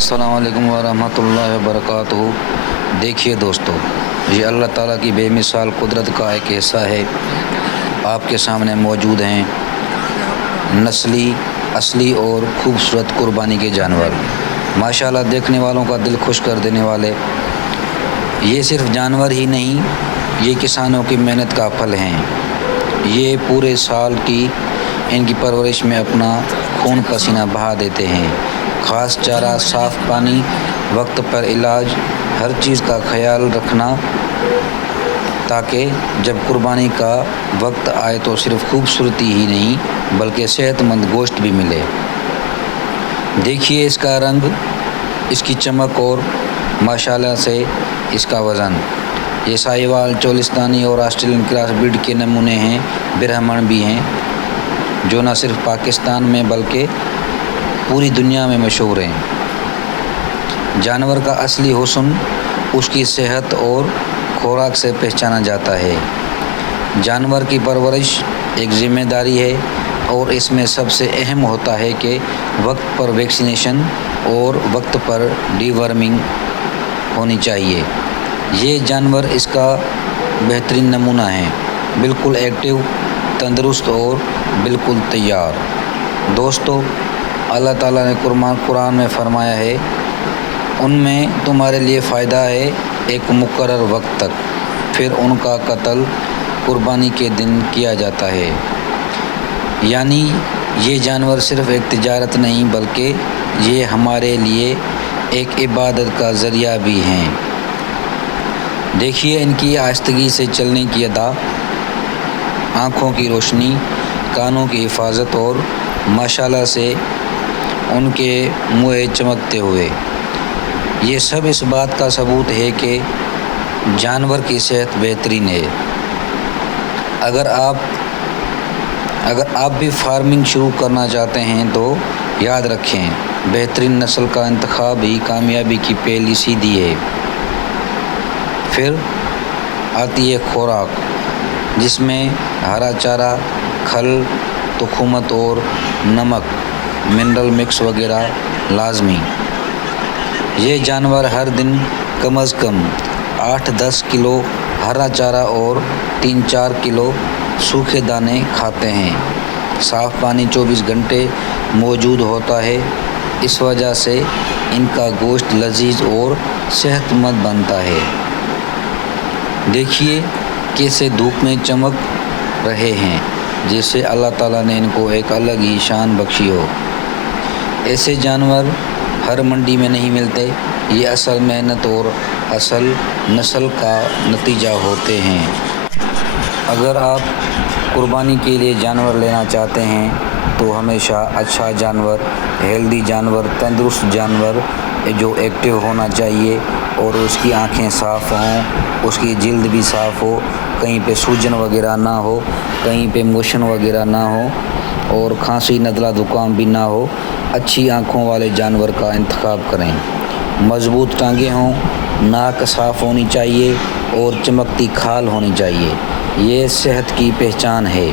अस्सलाम वालेकुम वरहमतुल्लाहि वबरकातुहू। देखिए दोस्तों, ये अल्लाह ताला की बेमिसाल कुदरत का एक हिस्सा है। आपके सामने मौजूद हैं नस्ली, असली और खूबसूरत कुर्बानी के जानवर। माशाल्लाह, देखने वालों का दिल खुश कर देने वाले। ये सिर्फ जानवर ही नहीं, ये किसानों की मेहनत का फल हैं। ये पूरे साल की इनकी परवरिश में अपना खून पसीना बहा देते हैं। ख़ास चारा, साफ़ पानी, वक्त पर इलाज, हर चीज़ का ख्याल रखना, ताकि जब कुर्बानी का वक्त आए तो सिर्फ खूबसूरती ही नहीं बल्कि सेहतमंद गोश्त भी मिले। देखिए इसका रंग, इसकी चमक और माशाल्लाह से इसका वज़न। ये साहिवाल, चोलिस्तानी और ऑस्ट्रेलियन क्रॉस ब्रीड के नमूने हैं। ब्राह्मण भी हैं जो न सिर्फ पाकिस्तान में बल्कि पूरी दुनिया में मशहूर हैं। जानवर का असली हुस्न उसकी सेहत और खुराक से पहचाना जाता है। जानवर की परवरिश एक ज़िम्मेदारी है और इसमें सबसे अहम होता है कि वक्त पर वैक्सीनेशन और वक्त पर डीवर्मिंग होनी चाहिए। ये जानवर इसका बेहतरीन नमूना है, बिल्कुल एक्टिव, तंदुरुस्त और बिल्कुल तैयार। दोस्तों, अल्लाह ताला ने कुरान में फरमाया है, उनमें तुम्हारे लिए फ़ायदा है एक मुकर्रर वक्त तक, फिर उनका कत्ल कुर्बानी के दिन किया जाता है। यानी ये जानवर सिर्फ़ एक तिजारत नहीं बल्कि ये हमारे लिए एक इबादत का ज़रिया भी हैं। देखिए इनकी आहिस्तगी से चलने की अदा, आँखों की रोशनी, कानों की हिफाजत और माशाल्लाह से उनके मुँह चमकते हुए, ये सब इस बात का सबूत है कि जानवर की सेहत बेहतरीन है। अगर आप भी फार्मिंग शुरू करना चाहते हैं तो याद रखें, बेहतरीन नस्ल का इंतखाब ही कामयाबी की पहली सीढ़ी है। फिर आती है खुराक, जिसमें हरा चारा, खल, तुखुमत और नमक, मिनरल मिक्स वगैरह लाजमी। ये जानवर हर दिन कम अज़ कम 8-10 किलो हरा चारा और 3-4 किलो सूखे दाने खाते हैं। साफ़ पानी 24 घंटे मौजूद होता है, इस वजह से इनका गोश्त लजीज और सेहतमंद बनता है। देखिए कैसे धूप में चमक रहे हैं, जैसे अल्लाह ताला ने इनको एक अलग ही शान बख्शी हो। ऐसे जानवर हर मंडी में नहीं मिलते। ये असल मेहनत और असल नस्ल का नतीजा होते हैं। अगर आप कुर्बानी के लिए जानवर लेना चाहते हैं तो हमेशा अच्छा जानवर, हेल्दी जानवर, तंदुरुस्त जानवर जो एक्टिव होना चाहिए और उसकी आँखें साफ़ हों, उसकी जिल्द भी साफ़ हो, कहीं पे सूजन वगैरह ना हो, कहीं पे मोशन वगैरह ना हो और खांसी, नज़ला, ज़ुकाम भी ना हो। अच्छी आँखों वाले जानवर का इंतखाब करें। मज़बूत टांगें हों, नाक साफ़ होनी चाहिए और चमकती खाल होनी चाहिए। ये सेहत की पहचान है।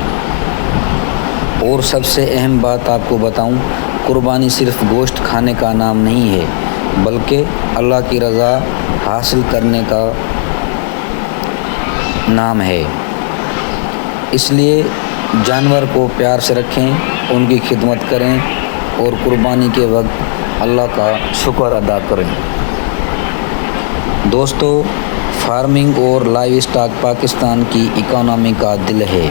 और सबसे अहम बात आपको बताऊं, कुर्बानी सिर्फ गोश्त खाने का नाम नहीं है बल्कि अल्लाह की रज़ा हासिल करने का नाम है। इसलिए जानवर को प्यार से रखें, उनकी खिदमत करें और कुर्बानी के वक्त अल्लाह का शुक्र अदा करें। दोस्तों, फार्मिंग और लाइव स्टॉक पाकिस्तान की इकोनॉमी का दिल है।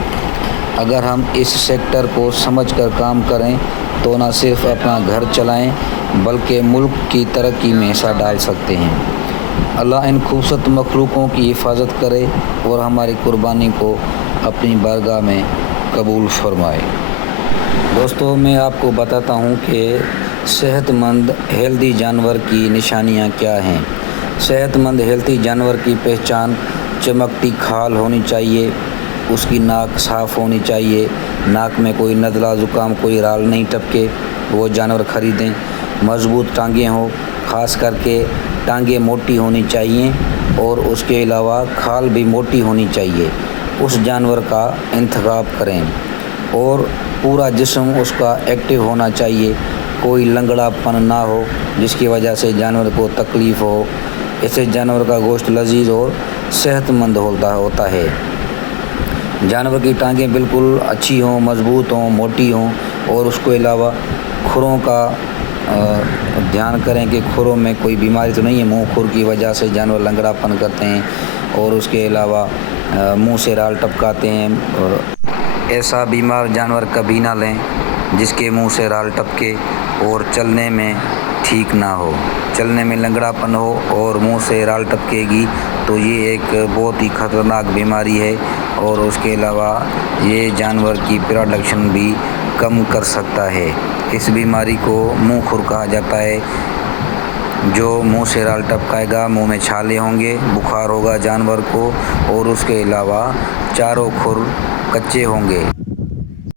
अगर हम इस सेक्टर को समझकर काम करें तो न सिर्फ अपना घर चलाएं बल्कि मुल्क की तरक्की में हिस्सा डाल सकते हैं। अल्लाह इन खूबसूरत मखलूकों की हिफाजत करे और हमारी कुर्बानी को अपनी बारगाह में कबूल फरमाए। दोस्तों, मैं आपको बताता हूँ कि सेहतमंद हेल्दी जानवर की निशानियाँ क्या हैं। सेहतमंद हेल्दी जानवर की पहचान, चमकती खाल होनी चाहिए, उसकी नाक साफ़ होनी चाहिए, नाक में कोई नज़ला, ज़ुकाम, कोई राल नहीं टपके, वो जानवर ख़रीदें। मज़बूत टांगें हो, ख़ास करके टांगें मोटी होनी चाहिए और उसके अलावा खाल भी मोटी होनी चाहिए। उस जानवर का इंतखाब करें और पूरा जिस्म उसका एक्टिव होना चाहिए, कोई लंगड़ापन ना हो जिसकी वजह से जानवर को तकलीफ़ हो। इससे जानवर का गोश्त लजीज और सेहतमंद होता है। जानवर की टांगें बिल्कुल अच्छी हों, मज़बूत हों, मोटी हों और उसके अलावा खुरों का ध्यान करें कि खुरों में कोई बीमारी तो नहीं है। मुँह खुर की वजह से जानवर लंगड़ापन करते हैं और उसके अलावा मुंह से राल टपकाते हैं। और ऐसा बीमार जानवर कभी ना लें जिसके मुंह से राल टपके और चलने में ठीक ना हो, चलने में लंगड़ापन हो और मुंह से राल टपकेगी तो ये एक बहुत ही ख़तरनाक बीमारी है। और उसके अलावा ये जानवर की प्रोडक्शन भी कम कर सकता है। इस बीमारी को मुंह खुर कहा जाता है। जो मुंह से राल टपकाएगा, मुंह में छाले होंगे, बुखार होगा जानवर को और उसके अलावा चारों खुर कच्चे होंगे।